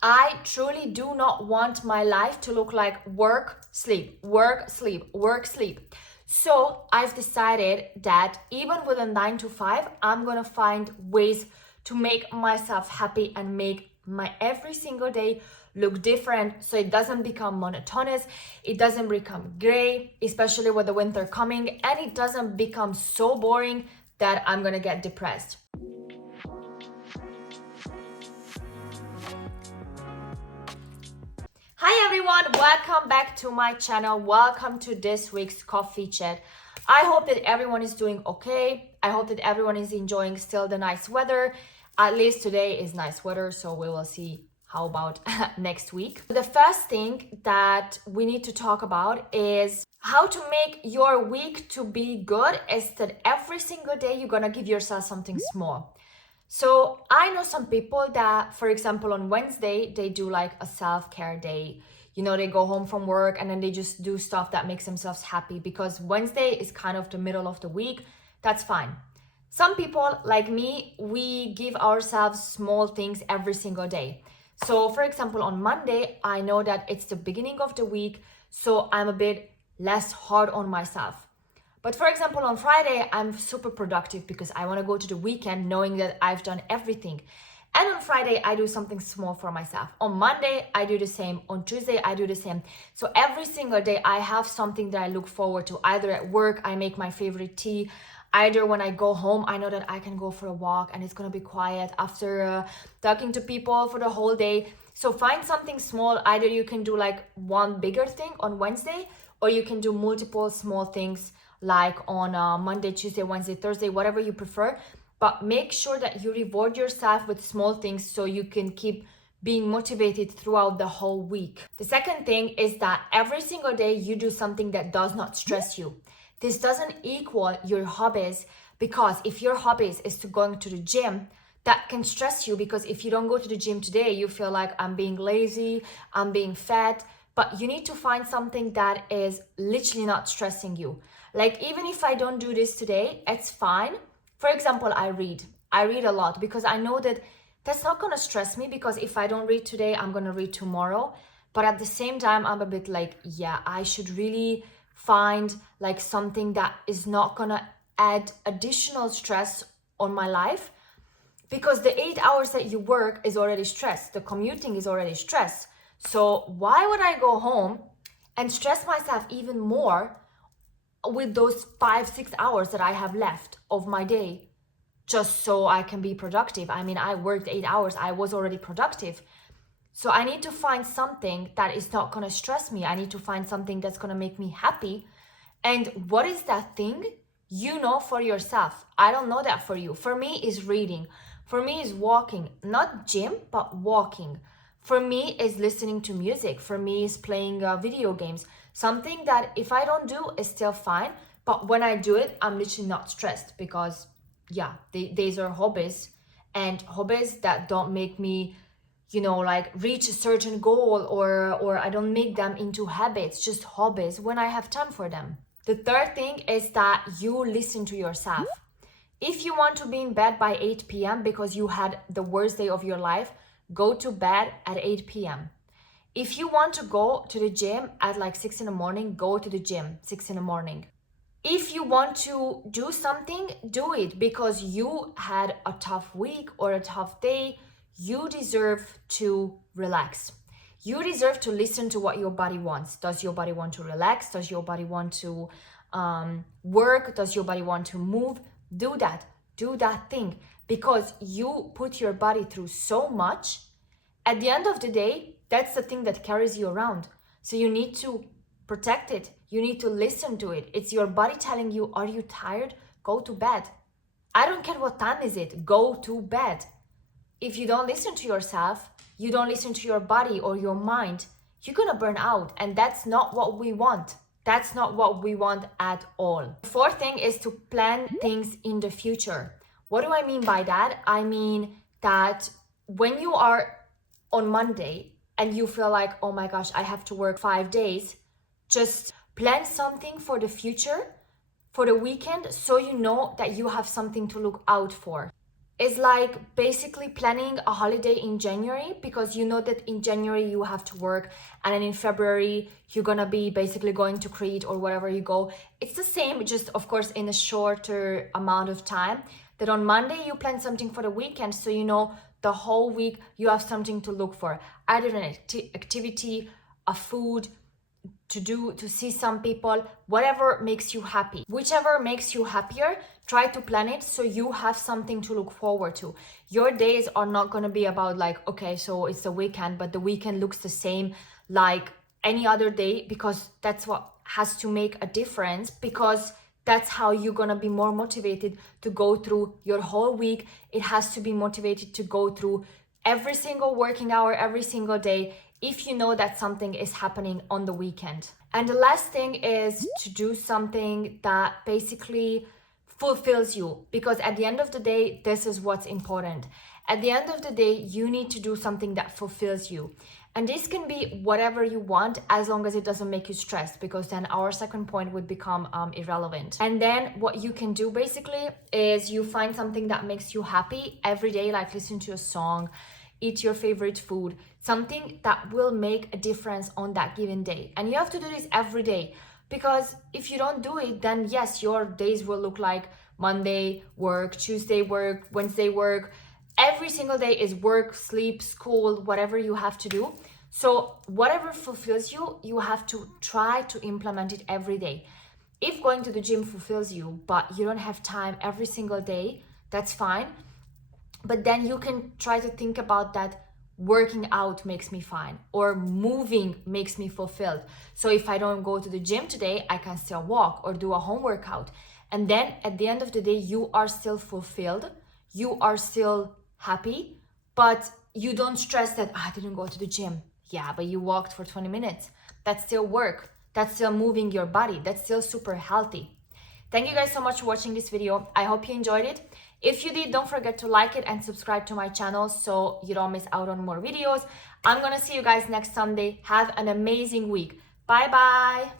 I truly do not want my life to look like work, sleep, work, sleep, work, sleep. So I've decided that even with a 9 to 5, I'm gonna find ways to make myself happy and make my every single day look different, so it doesn't become monotonous, it doesn't become gray, especially with the winter coming, and it doesn't become so boring that I'm gonna get depressed. Hi everyone, welcome back to my channel. Welcome to this week's coffee chat. I hope that everyone is doing okay. I hope that everyone is enjoying still the nice weather. At least today is nice weather, so we will see how about next week. The first thing that we need to talk about is how to make your week to be good is that every single day you're gonna give yourself something small. So I know some people that, for example, on Wednesday, they do like a self-care day. You know, they go home from work and then they just do stuff that makes themselves happy because Wednesday is kind of the middle of the week. That's fine. Some people like me, we give ourselves small things every single day. So for example, on Monday, I know that it's the beginning of the week, so I'm a bit less hard on myself. But for example, on Friday, I'm super productive because I want to go to the weekend knowing that I've done everything. And on Friday, I do something small for myself. On Monday, I do the same. On Tuesday, I do the same. So every single day, I have something that I look forward to. Either at work, I make my favorite tea. Either when I go home, I know that I can go for a walk and it's going to be quiet after talking to people for the whole day. So find something small. Either you can do like one bigger thing on Wednesday, or you can do multiple small things like on Monday, Tuesday, Wednesday, Thursday, whatever you prefer. But make sure that you reward yourself with small things so you can keep being motivated throughout the whole week. The second thing is that every single day you do something that does not stress you. This doesn't equal your hobbies, because if your hobbies is to going to the gym, that can stress you, because if you don't go to the gym today, you feel like I'm being lazy, I'm being fat. But you need to find something that is literally not stressing you. Like, even if I don't do this today, it's fine. For example, I read a lot because I know that that's not gonna stress me, because if I don't read today, I'm gonna read tomorrow. But at the same time, I'm a bit like, yeah, I should really find like something that is not gonna add additional stress on my life, because the 8 hours that you work is already stress. The commuting is already stress. So why would I go home and stress myself even more with those 5-6 hours that I have left of my day just so I can be productive? I mean, I worked 8 hours, I was already productive. So I need to find something that is not gonna stress me. I need to find something that's gonna make me happy. And what is that thing? You know for yourself. I don't know that for you. For me, is reading. For me, is walking. Not gym, but walking. For me, is listening to music. For me, is playing video games. Something that if I don't do is still fine, but when I do it, I'm literally not stressed, because yeah, these are hobbies, and hobbies that don't make me, you know, like reach a certain goal, or I don't make them into habits, just hobbies when I have time for them. The third thing is that you listen to yourself. If you want to be in bed by 8 p.m. because you had the worst day of your life, go to bed at 8 p.m. If you want to go to the gym at like 6 in the morning, go to the gym 6 in the morning. If you want to do something, do it, because you had a tough week or a tough day. You deserve to relax. You deserve to listen to what your body wants. Does your body want to relax? Does your body want to work? Does your body want to move? Do that. Do that thing, because you put your body through so much. At the end of the day, that's the thing that carries you around. So you need to protect it. You need to listen to it. It's your body telling you, are you tired? Go to bed. I don't care what time is it. Go to bed. If you don't listen to yourself, you don't listen to your body or your mind, you're gonna burn out. And that's not what we want. That's not what we want at all. The fourth thing is to plan things in the future. What do I mean by that? I mean that when you are on Monday and you feel like, oh my gosh, I have to work 5 days, just plan something for the future, for the weekend, so you know that you have something to look out for. is like basically planning a holiday in January, because you know that in January you have to work, and then in February you're gonna be basically going to Crete or wherever you go. It's the same, just of course in a shorter amount of time. That on Monday you plan something for the weekend, so you know the whole week you have something to look for, either an activity, a food, to see some people, whatever makes you happy. Whichever makes you happier, try to plan it so you have something to look forward to. Your days are not going to be about like, okay, so it's the weekend, but the weekend looks the same like any other day, because that's what has to make a difference, because that's how you're going to be more motivated to go through your whole week. It has to be motivated to go through every single working hour, every single day, if you know that something is happening on the weekend. And the last thing is to do something that basically fulfills you, because at the end of the day, this is what's important. At the end of the day, you need to do something that fulfills you. And this can be whatever you want, as long as it doesn't make you stressed, because then our second point would become irrelevant. And then what you can do basically is you find something that makes you happy every day, like listen to a song, eat your favorite food, something that will make a difference on that given day. And you have to do this every day, because if you don't do it, then yes, your days will look like Monday work, Tuesday work, Wednesday work. Every single day is work, sleep, school, whatever you have to do. So whatever fulfills you, you have to try to implement it every day. If going to the gym fulfills you, but you don't have time every single day, that's fine. But then you can try to think about that working out makes me fine, or moving makes me fulfilled. So if I don't go to the gym today, I can still walk or do a home workout. And then at the end of the day, you are still fulfilled. You are still happy, but you don't stress that I didn't go to the gym. Yeah, but you walked for 20 minutes. That's still work. That's still moving your body. That's still super healthy. Thank you guys so much for watching this video. I hope you enjoyed it. If you did, don't forget to like it and subscribe to my channel so you don't miss out on more videos. I'm gonna see you guys next Sunday. Have an amazing week. Bye bye.